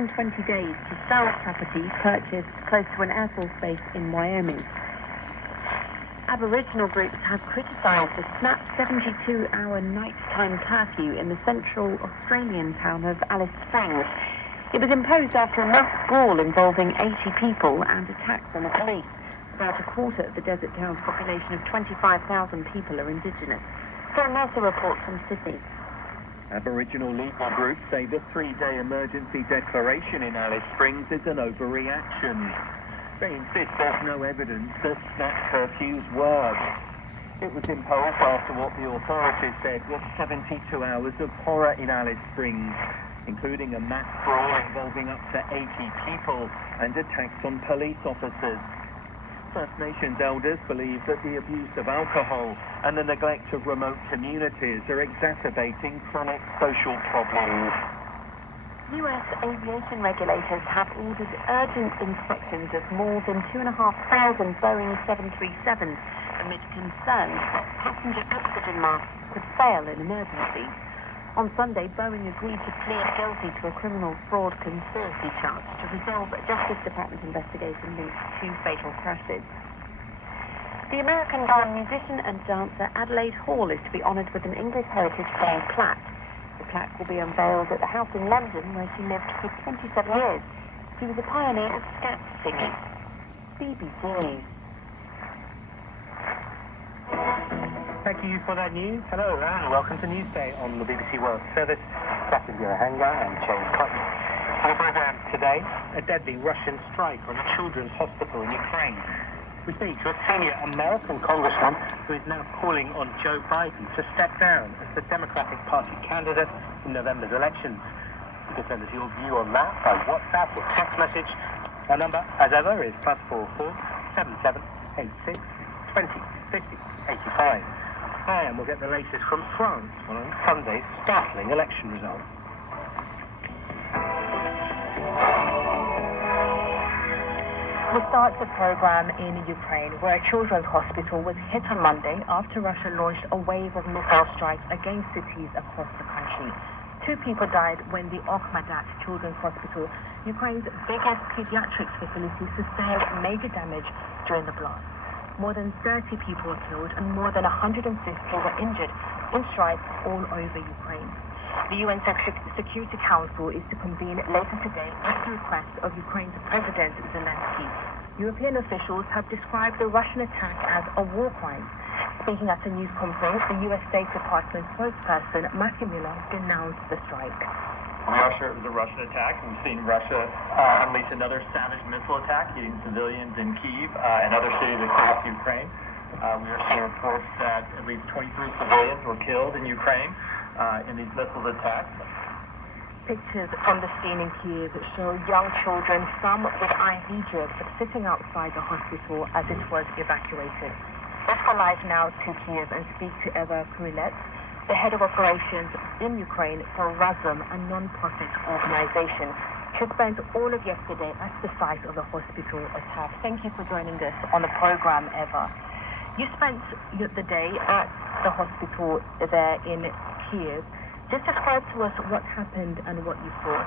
120 days to sell property purchased close to an Air Force base in Wyoming. Aboriginal groups have criticised the snap 72-hour nighttime curfew in the central Australian town of Alice Springs. It was imposed after a mass brawl involving 80 people and attacks on the police. About a quarter of the desert town's population of 25,000 people are indigenous. Phil Mercer reports from Sydney. Aboriginal legal groups say the 3-day emergency declaration in Alice Springs is an overreaction. They insist there's no evidence that snap curfews work. It was imposed after what the authorities said was 72 hours of horror in Alice Springs, including a mass brawl involving up to 80 people and attacks on police officers. First Nations elders believe that the abuse of alcohol and the neglect of remote communities are exacerbating chronic social problems. US aviation regulators have ordered urgent inspections of more than 2,500 Boeing 737s amid concerns that passenger oxygen masks could fail in emergencies. On Sunday, Boeing agreed to plead guilty to a criminal fraud conspiracy charge to resolve a Justice Department investigation linked to fatal crashes. The American-born musician and dancer Adelaide Hall is to be honoured with an English Heritage Stone plaque. The plaque will be unveiled at the house in London where she lived for 27 years. She was a pioneer of scat singing. BBC News. Thank you for that news. Hello and welcome to Newsday on the BBC World Service. Catherine Birahanga and James Cotton. On the programme today, a deadly Russian strike on a children's hospital in Ukraine. We speak to a senior American congressman who is now calling on Joe Biden to step down as the Democratic Party candidate in November's elections. You can send us your view on that by WhatsApp or text message. Our number, as ever, is +44 77 86 20 50 85. And we'll get the latest from France on Sunday's startling election results. We start the program in Ukraine, where a children's hospital was hit on Monday after Russia launched a wave of missile strikes against cities across the country. 2 people died when the Okhmadat Children's Hospital, Ukraine's biggest pediatrics facility, sustained major damage during the blast. More than 30 people were killed and more than 150 were injured in strikes all over Ukraine. The UN Security Council is to convene later today at the request of Ukraine's President Zelensky. European officials have described the Russian attack as a war crime. Speaking at a news conference, the US State Department spokesperson Matthew Miller denounced the strike. We are sure it was a Russian attack. We've seen Russia unleash another savage missile attack hitting civilians in Kyiv and other cities across Ukraine. We are seeing reports that at least 23 civilians were killed in Ukraine in these missile attacks. Pictures from the scene in Kyiv show young children, some with IV drips, sitting outside the hospital as it was evacuated. Let's go live now to Kyiv and speak to Eva Kurilets, the head of operations in Ukraine for Razum, a non-profit organization. She spent all of yesterday at the site of the hospital attack. Thank you for joining us on the program, Eva. You spent the day at the hospital there in Kyiv. Just describe to us what happened and what you saw.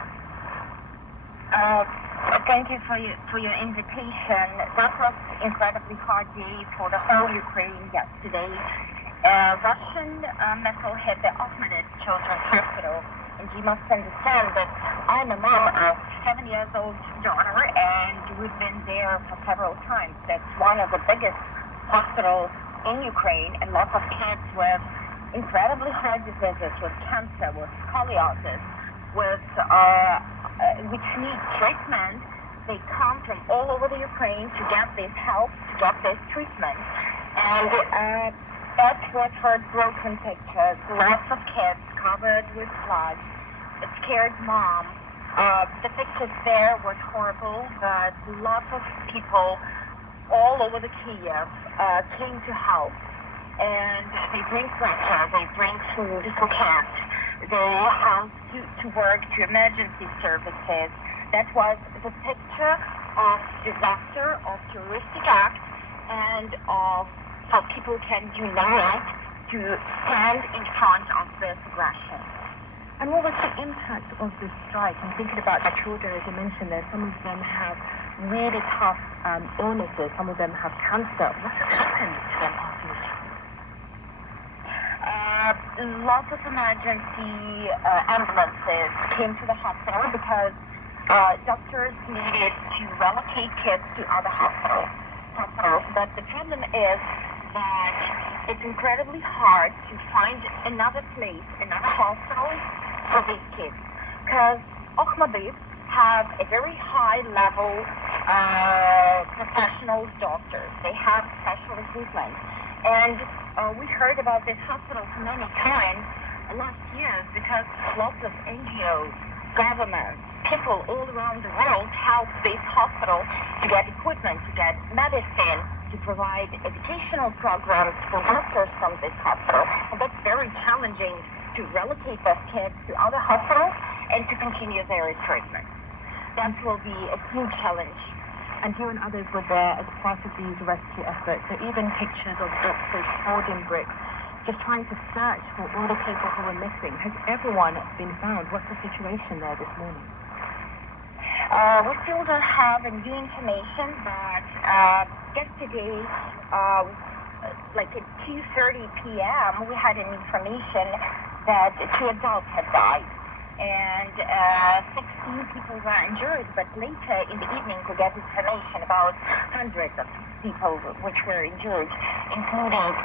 Thank you for your invitation. That was incredibly hard day for the whole Ukraine yesterday. Russian missile hit the Okhmadat Children's Hospital, and you must understand that I'm a mom of 7-year-old daughter, and we've been there for several times. That's one of the biggest hospitals in Ukraine, and lots of kids with incredibly hard diseases, with cancer, with scoliosis, which need treatment. They come from all over the Ukraine to get this help, to get this treatment. And that's what heartbroken pictures. Lots of kids covered with blood. A scared mom. The pictures there was horrible, but lots of people all over the Kyiv came to help. And they bring pressure, they bring food for kids, they help to work to emergency services. That was the picture of disaster, of terroristic act, and of how people can unite to stand in front of this aggression. And what was the impact of this strike? I'm thinking about the children, as you mentioned there. Some of them have really tough illnesses. Some of them have cancer. What has happened to them after this strike? Lots of emergency ambulances came to the hospital because doctors needed to relocate kids to other hospitals. But the problem is that it's incredibly hard to find another place, another hospital for these kids. Because Ahmadis have a very high-level professional doctors. They have special equipment. And we heard about this hospital for many times last year because lots of NGOs, governments, people all around the world help this hospital to get equipment, to get medicine, to provide educational programs for doctors from this hospital. And that's very challenging to relocate those kids to other hospitals and to continue their treatment. That will be a huge challenge. And you and others were there as part of these rescue efforts. So even pictures of doctors holding bricks, just trying to search for all the people who were missing. Has everyone been found? What's the situation there this morning? We still don't have any new information, but yesterday, like at 2:30 p.m., we had an information that 2 adults had died. And 16 people were injured, but later in the evening we got information about hundreds of people which were injured, including